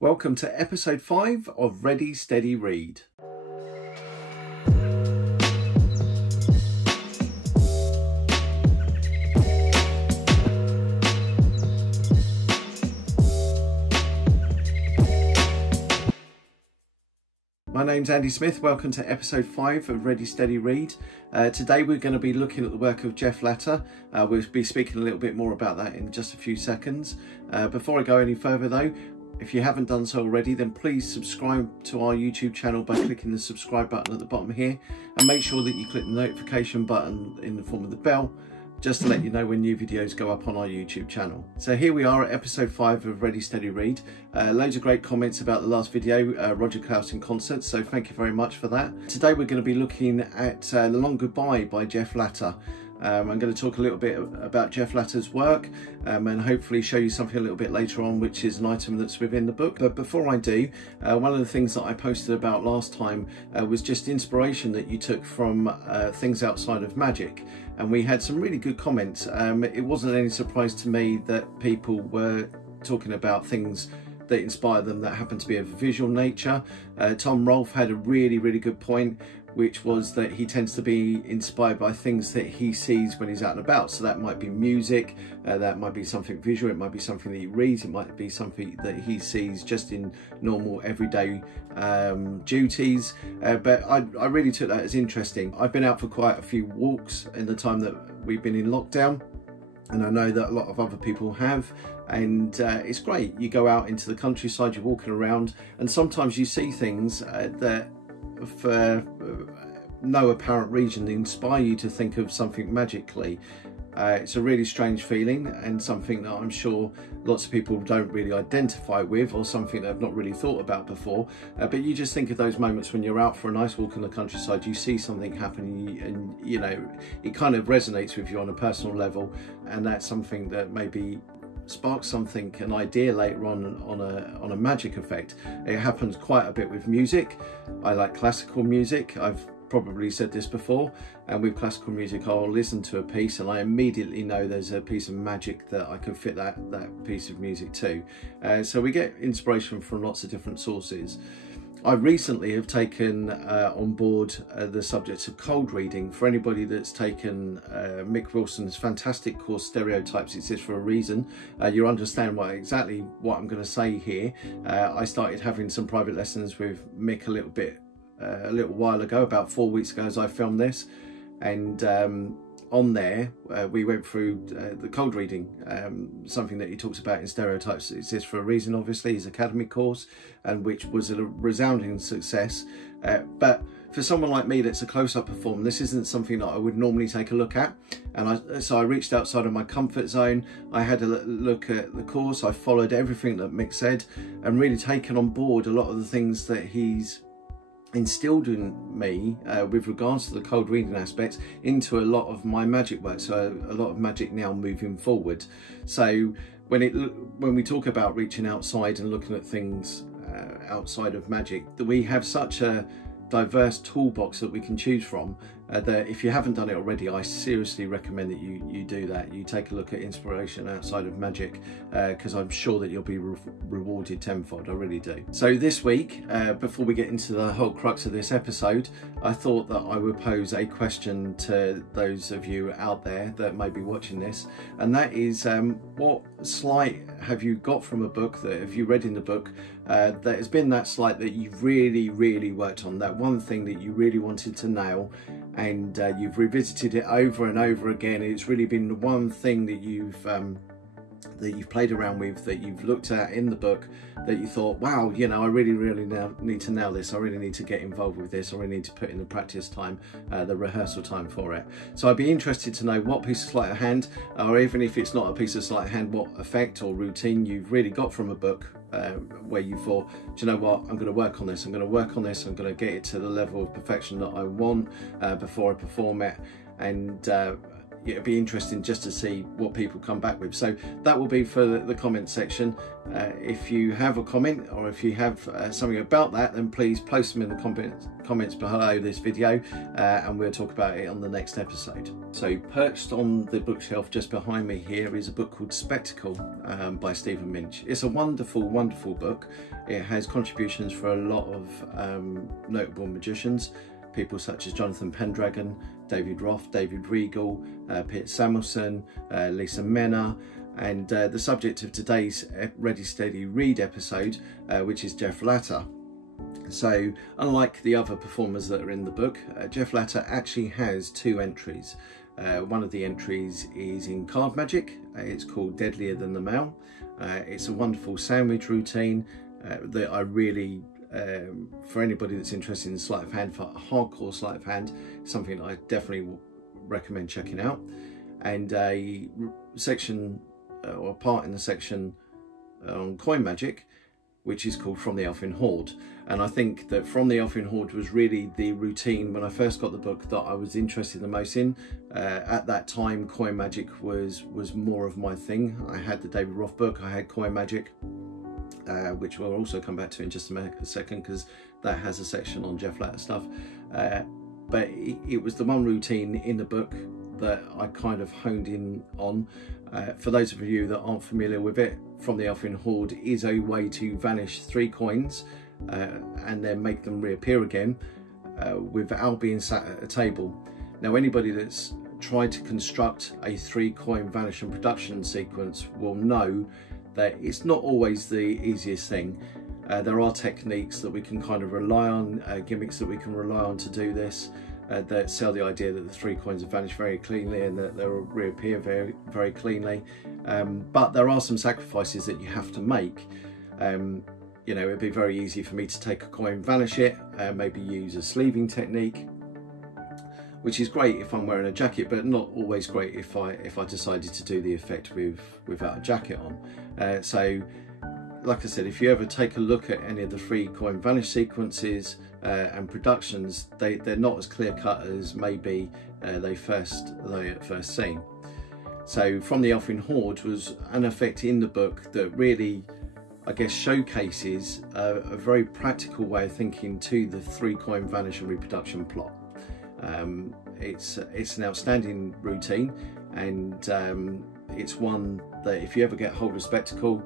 Welcome to episode 5 of Ready, Steady, Read. My name's Andy Smith. Welcome to episode 5 of Ready, Steady, Read. Today we're going to be looking at the work of Jeff Latta. We'll be speaking a little bit more about that in just a few seconds. Before I go any further though, if you haven't done so already, then please subscribe to our YouTube channel by clicking the subscribe button at the bottom here, and make sure that you click the notification button in the form of the bell, just to let you know when new videos go up on our YouTube channel. So here we are at episode 5 of Ready, Steady, Read. Loads of great comments about the last video, Roger Klaus in concert, so thank you very much for that. Today we're going to be looking at The Long Goodbye by Jeff Latta. I'm going to talk a little bit about Jeff Latta's work and hopefully show you something a little bit later on, which is an item that's within the book. But before I do, one of the things that I posted about last time was just inspiration that you took from things outside of magic. And we had some really good comments. It wasn't any surprise to me that people were talking about things that inspire them that happen to be of a visual nature. Tom Rolfe had a really good point, which was that he tends to be inspired by things that he sees when he's out and about. So that might be music, that might be something visual, it might be something that he reads, it might be something that he sees just in normal everyday duties. But I really took that as interesting. I've been out for quite a few walks in the time that we've been in lockdown, and I know that a lot of other people have, and it's great. You go out into the countryside, you're walking around, and sometimes you see things that for no apparent reason inspire you to think of something magically. It's a really strange feeling, and something that I'm sure lots of people don't really identify with, or something that I've not really thought about before. But you just think of those moments when you're out for a nice walk in the countryside, you see something happening, and you know, it kind of resonates with you on a personal level, and that's something that maybe sparks something, an idea later on a magic effect. It happens quite a bit with music. I like classical music. I've probably said this before, and with classical music I'll listen to a piece and I immediately know there's a piece of magic that I can fit that piece of music to. So we get inspiration from lots of different sources. I recently have taken on board the subject of cold reading. For anybody that's taken Mick Wilson's fantastic course, Stereotypes Exist for a Reason, you understand exactly what I'm going to say here. I started having some private lessons with Mick a little while ago, about 4 weeks ago, as I filmed this, and on there we went through the cold reading, something that he talks about in Stereotypes Exist for a Reason, obviously his academy course, and which was a resounding success. But for someone like me that's a close-up performer, this isn't something that I would normally take a look at, and so I reached outside of my comfort zone. I had a look at the course, I followed everything that Mick said, and really taken on board a lot of the things that he's instilled in me with regards to the cold reading aspects into a lot of my magic work, so a lot of magic now moving forward. So when we talk about reaching outside and looking at things outside of magic, that we have such a diverse toolbox that we can choose from, that if you haven't done it already, I seriously recommend that you do that. You take a look at inspiration outside of magic, because I'm sure that you'll be rewarded tenfold. I really do. So this week, before we get into the whole crux of this episode, I thought that I would pose a question to those of you out there that may be watching this, and that is, what sleight have you got from a book, that have you read in the book, that has been that sleight that you've really worked on, that one thing that you really wanted to nail, and you've revisited it over and over again. It's really been the one thing that you've played around with, that you've looked at in the book, that you thought, wow, you know, I really now need to nail this, I really need to get involved with this, I really need to put in the practice time, the rehearsal time for it. So I'd be interested to know what piece of sleight of hand, or even if it's not a piece of sleight of hand, what effect or routine you've really got from a book, where you thought, do you know what, I'm going to work on this, I'm going to get it to the level of perfection that I want before I perform it. And it'd be interesting just to see what people come back with. So that will be for the comment section. If you have a comment, or if you have something about that, then please post them in the comments below this video, and we'll talk about it on the next episode. So perched on the bookshelf just behind me here is a book called Spectacle by Stephen Minch. It's a wonderful, wonderful book. It has contributions for a lot of notable magicians, people such as Jonathan Pendragon, David Roth, David Regal, Pitt Samuelson, Lisa Menna, and the subject of today's Ready Steady Read episode, which is Jeff Latta. So unlike the other performers that are in the book, Jeff Latta actually has 2 entries. One of the entries is in card magic. It's called Deadlier Than the Male. It's a wonderful sandwich routine that I really, for anybody that's interested in sleight of hand, for hardcore sleight of hand, something that I definitely recommend checking out. And a section or part in the section on coin magic, which is called From the Elfin Horde. And I think that From the Elfin Horde was really the routine when I first got the book that I was interested the most in. At that time, coin magic was more of my thing. I had the David Roth book, I had coin magic, which we'll also come back to in just a second, because that has a section on Jeff Latta stuff. But it was the one routine in the book that I kind of honed in on. For those of you that aren't familiar with it, From the Elfin Horde is a way to vanish 3 coins and then make them reappear again without being sat at a table. Now, anybody that's tried to construct a 3 coin vanish and production sequence will know that it's not always the easiest thing. There are techniques that we can kind of rely on, gimmicks that we can rely on to do this, that sell the idea that the 3 coins have vanished very cleanly and that they'll reappear very, very cleanly. But there are some sacrifices that you have to make. You know, it'd be very easy for me to take a coin, vanish it, maybe use a sleeving technique, which is great if I'm wearing a jacket, but not always great if I decided to do the effect without a jacket on. So, like I said, if you ever take a look at any of the 3 coin vanish sequences and productions, they're not as clear cut as maybe they at first seen. So From the Elfin Horde was an effect in the book that really, I guess, showcases a very practical way of thinking to the 3 coin vanish and reproduction plot. It's an outstanding routine, and it's one that if you ever get hold of Spectacle,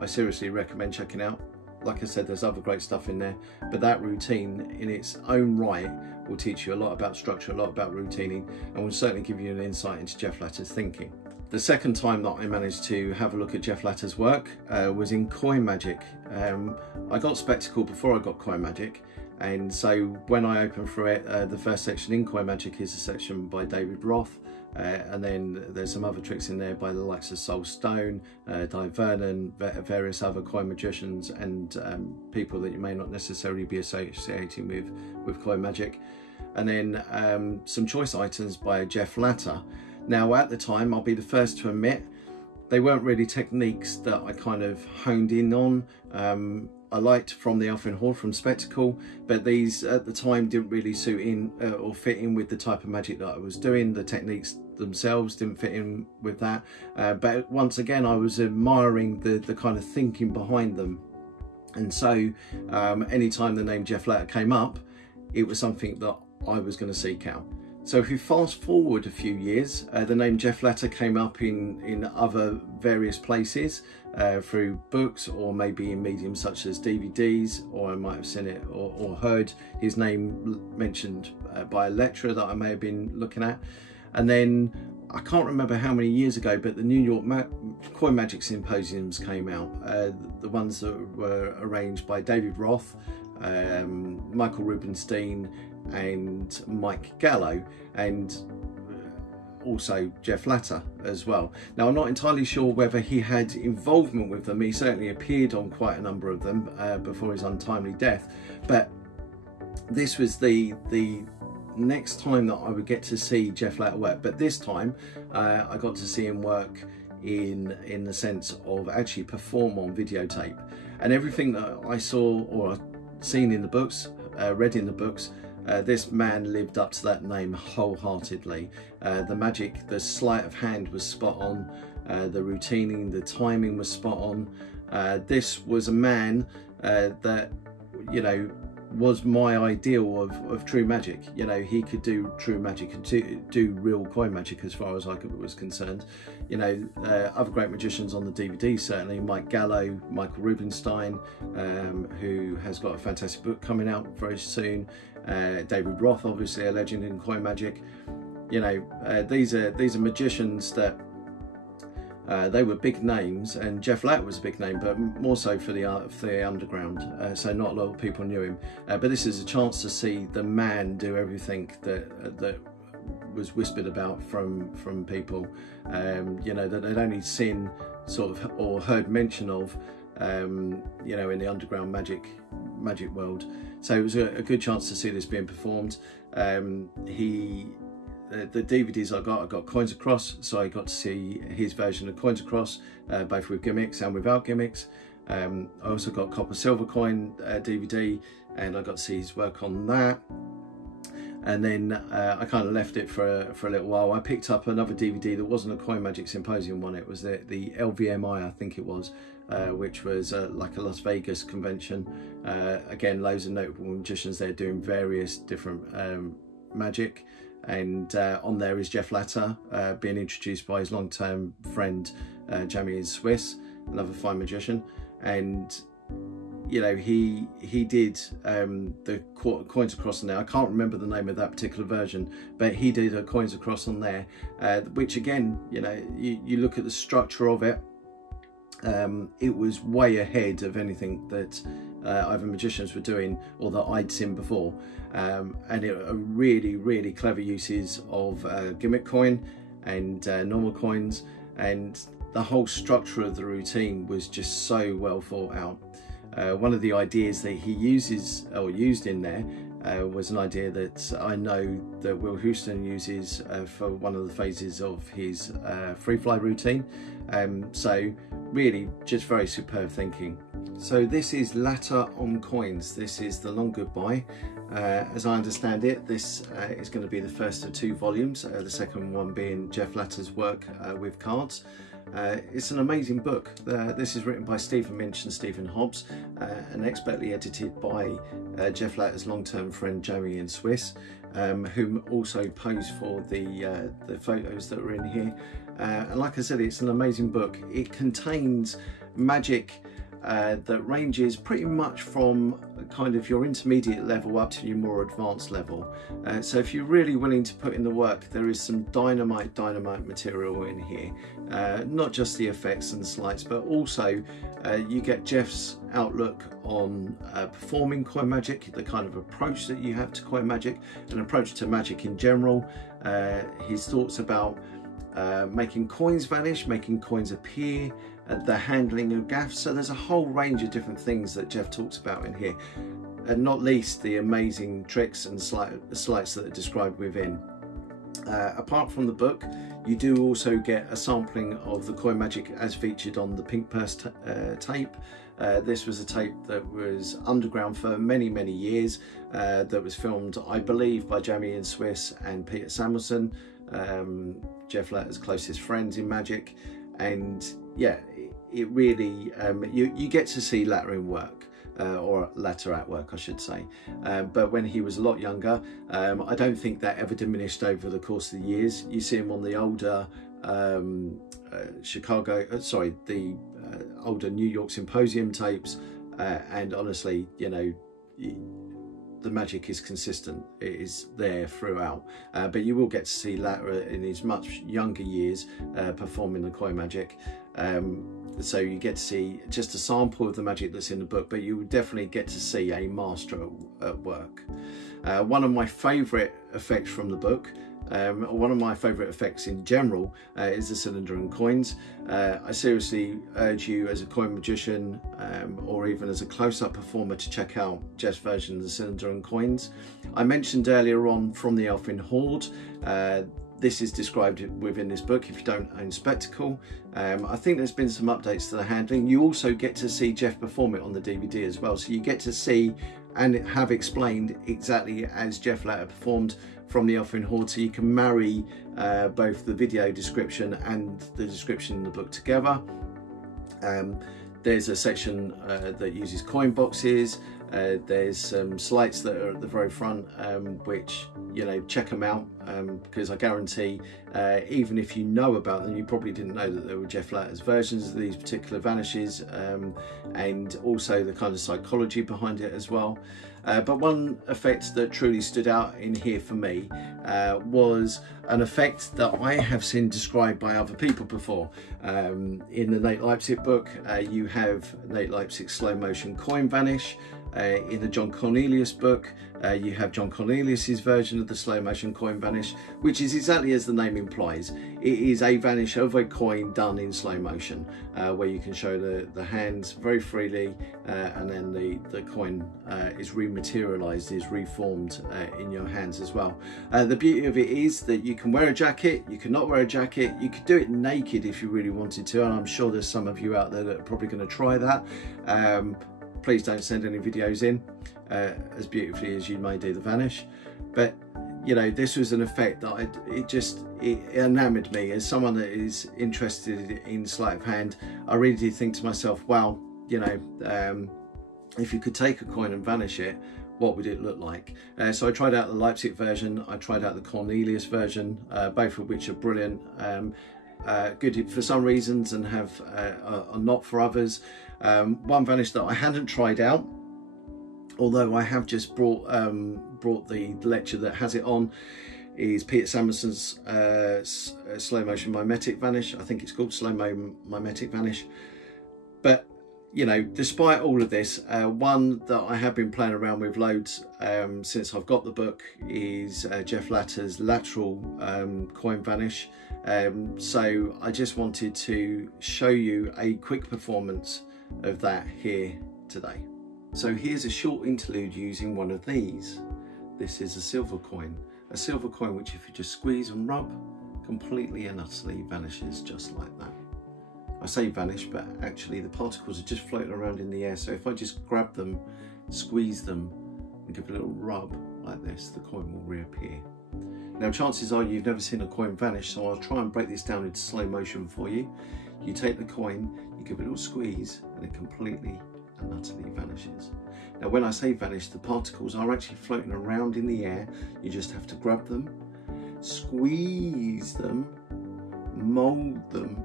I seriously recommend checking out. Like I said, there's other great stuff in there, but that routine in its own right will teach you a lot about structure, a lot about routining, and will certainly give you an insight into Jeff Latta's thinking. The second time that I managed to have a look at Jeff Latta's work was in coin magic. I got Spectacle before I got coin magic, and so when I opened through it, the first section in coin magic is a section by David Roth, and then there's some other tricks in there by the likes of Sol Stone, Di Vernon, various other coin magicians, and people that you may not necessarily be associating with coin magic, and then some choice items by Jeff Latta. Now, at the time, I'll be the first to admit, they weren't really techniques that I kind of honed in on. I liked From the Elfin Horde from Spectacle, but these at the time didn't really suit in or fit in with the type of magic that I was doing. The techniques themselves didn't fit in with that. But once again, I was admiring the kind of thinking behind them. And so anytime the name Jeff Latta came up, it was something that I was going to seek out. So if we fast forward a few years, the name Jeff Latta came up in other various places, through books or maybe in mediums such as DVDs, or I might have seen it or heard his name mentioned by a lecturer that I may have been looking at. And then I can't remember how many years ago, but the New York Coin Magic Symposiums came out, the ones that were arranged by David Roth, Michael Rubenstein and Mike Gallo, and also Jeff Latta as well. Now, I'm not entirely sure whether he had involvement with them. He certainly appeared on quite a number of them before his untimely death, but this was the next time that I would get to see Jeff Latta work. But this time I got to see him work in the sense of actually perform on videotape, and everything that I saw or seen in the books, read in the books, this man lived up to that name wholeheartedly. The magic, the sleight of hand was spot on, the routining, the timing was spot on. This was a man that, you know, was my ideal of true magic. You know, he could do true magic and do real coin magic as far as I was concerned. You know, other great magicians on the DVD, certainly Mike Gallo, Michael Rubinstein, who has got a fantastic book coming out very soon, David Roth, obviously a legend in coin magic. You know, these are magicians that they were big names, and Jeff Latta was a big name, but more so for the underground. So not a lot of people knew him. But this is a chance to see the man do everything that was whispered about from people. You know, that they'd only seen sort of or heard mention of, you know, in the underground magic world. So it was a good chance to see this being performed. The DVDs I got Coins Across, so I got to see his version of Coins Across, both with gimmicks and without gimmicks. I also got Copper Silver Coin DVD, and I got to see his work on that. And then I kind of left it for a little while. I picked up another DVD that wasn't a Coin Magic Symposium one. It was the LVMI, I think it was, which was like a Las Vegas convention. Again, loads of notable magicians there doing various different magic. And on there is Jeff Latta being introduced by his long-term friend Jamy Ian Swiss, another fine magician. And you know, he did the Coins Across on there. I can't remember the name of that particular version, but he did a Coins Across on there, which again, you know, you look at the structure of it, it was way ahead of anything that either magicians were doing or that I'd seen before. And it really clever uses of gimmick coin and normal coins, and the whole structure of the routine was just so well thought out. One of the ideas that he uses or used in there was an idea that I know that Will Houston uses for one of the phases of his free fly routine. So really just very superb thinking. So this is Latta on Coins. This is the long goodbye. As I understand it, this is going to be the first of 2 volumes, the second one being Jeff Latta's work with cards. It's an amazing book. This is written by Stephen Minch and Stephen Hobbs, and expertly edited by Jeff Latta's long-term friend Jamy Ian Swiss, whom also posed for the photos that are in here. And like I said, it's an amazing book. It contains magic that ranges pretty much from kind of your intermediate level up to your more advanced level. So if you're really willing to put in the work, there is some dynamite material in here. Not just the effects and the sleights, but also you get Jeff's outlook on performing coin magic, the kind of approach that you have to coin magic, an approach to magic in general, his thoughts about making coins vanish, making coins appear, the handling of gaffs. So there's a whole range of different things that Jeff talks about in here, and not least the amazing tricks and sleights that are described within. Apart from the book, you do also get a sampling of the coin magic as featured on the Pink Purse tape. This was a tape that was underground for many years, that was filmed, I believe, by Jamy Ian Swiss and Peter Samuelson, Jeff Latta's closest friends in magic. And yeah, it really, you get to see Latta in work, or Latta at work, I should say. But when he was a lot younger, I don't think that ever diminished over the course of the years. You see him on the older older New York Symposium tapes, and honestly, you know, the magic is consistent. It is there throughout, but you will get to see Latta in his much younger years performing the coin magic. So you get to see just a sample of the magic that's in the book, but you will definitely get to see a master at work. One of my favourite effects from the book, one of my favourite effects in general, is the cylinder and coins. I seriously urge you as a coin magician, or even as a close-up performer, to check out Jeff's version of the cylinder and coins. I mentioned earlier on From the Elfin Horde. this is described within this book if you don't own spectacle. I think there's been some updates to the handling. You also get to see Jeff perform it on the DVD as well, so you get to see and have explained exactly as Jeff Latta performed from the Offering Horde, so you can marry both the video description and the description in the book together. There's a section that uses coin boxes. There's some sleights that are at the very front, which, you know, check them out, because I guarantee even if you know about them, you probably didn't know that there were Jeff Latta's versions of these particular vanishes, and also the kind of psychology behind it as well. But one effect that truly stood out in here for me was an effect that I have seen described by other people before. In the Nate Leipzig book, you have Nate Leipzig's slow motion coin vanish. In the John Cornelius book, you have John Cornelius's version of the slow motion coin vanish, which is exactly as the name implies. It is a vanish of a coin done in slow motion, where you can show the hands very freely, and then the coin is rematerialized, is reformed in your hands as well. The beauty of it is that you can wear a jacket, you can not wear a jacket, you could do it naked if you really wanted to, and I'm sure there's some of you out there that are probably going to try that. Please don't send any videos in, as beautifully as you may do the vanish. But, you know, this was an effect that it enamoured me. As someone that is interested in sleight of hand, I really did think to myself, wow, you know, if you could take a coin and vanish it, what would it look like? So I tried out the Leipzig version, I tried out the Cornelius version, both of which are brilliant. Good for some reasons and are not for others. One vanish that I hadn't tried out, although I have just brought the lecture that has it on, is Peter Samuelson's slow motion mimetic vanish. I think it's called slow mo mimetic vanish. But, you know, despite all of this, one that I have been playing around with loads since I've got the book is Jeff Latta's lateral coin vanish. So I just wanted to show you a quick performance of that here today. So here's a short interlude using one of these. This is a silver coin which if you just squeeze and rub, completely and utterly vanishes just like that. I say vanish, but actually the particles are just floating around in the air, so if I just grab them, squeeze them and give a little rub like this, the coin will reappear. Now chances are you've never seen a coin vanish, so I'll try and break this down into slow motion for you. You take the coin, you give it a little squeeze, and it completely and utterly vanishes. Now when I say vanish, the particles are actually floating around in the air. You just have to grab them, squeeze them, mould them,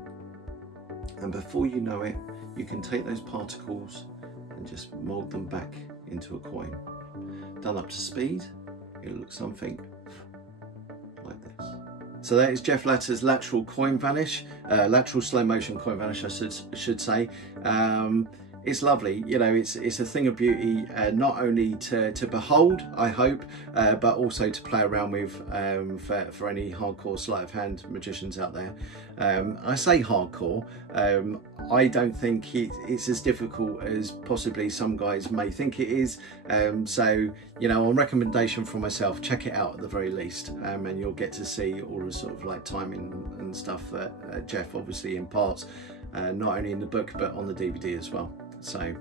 and before you know it, you can take those particles and just mould them back into a coin. Done up to speed, it looks something like this. So that is Jeff Latta's lateral coin vanish, lateral slow motion coin vanish, I should say. It's lovely, you know, it's a thing of beauty, not only to behold, I hope, but also to play around with for any hardcore sleight of hand magicians out there. I say hardcore, I don't think it's as difficult as possibly some guys may think it is. So, you know, on recommendation from myself, check it out at the very least, and you'll get to see all the sort of like timing and stuff that Jeff obviously imparts, not only in the book but on the DVD as well. So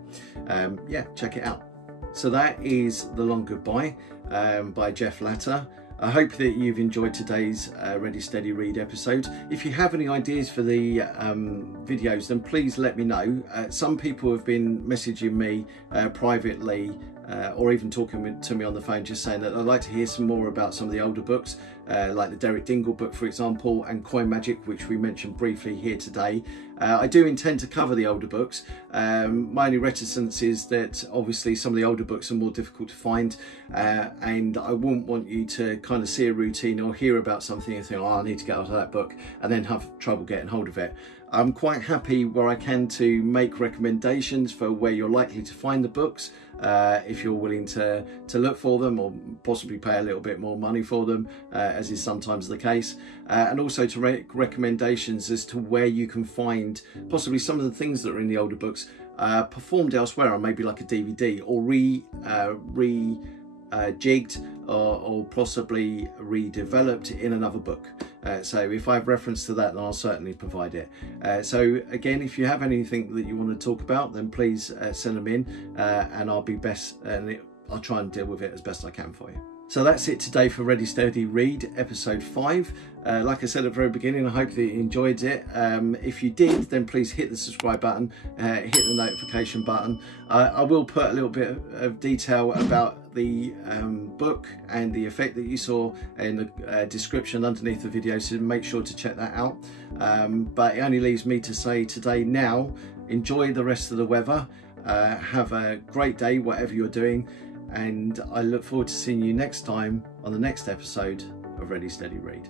yeah, check it out. So that is The Long Goodbye by Jeff Latta. I hope that you've enjoyed today's Ready Steady Read episode. If you have any ideas for the videos, then please let me know. Some people have been messaging me privately or even talking to me on the phone, just saying that I'd like to hear some more about some of the older books, like the Derek Dingle book, for example, and Coin Magic, which we mentioned briefly here today. I do intend to cover the older books. My only reticence is that obviously some of the older books are more difficult to find, and I wouldn't want you to kind of see a routine or hear about something and think, oh, I need to get out of that book, and then have trouble getting hold of it. I'm quite happy where I can to make recommendations for where you're likely to find the books, if you're willing to look for them or possibly pay a little bit more money for them, as is sometimes the case, and also to make recommendations as to where you can find possibly some of the things that are in the older books performed elsewhere on maybe like a DVD, or jigged or possibly redeveloped in another book. So if I have reference to that, then I'll certainly provide it. So again, if you have anything that you want to talk about, then please send them in, and I'll try and deal with it as best I can for you. So that's it today for Ready Steady Read episode 5. Like I said at the very beginning, I hope that you enjoyed it. If you did, then please hit the subscribe button, hit the notification button. I will put a little bit of detail about the book and the effect that you saw in the description underneath the video, so make sure to check that out. But it only leaves me to say today now, enjoy the rest of the weather, have a great day whatever you're doing, and I look forward to seeing you next time on the next episode of Ready Steady Read.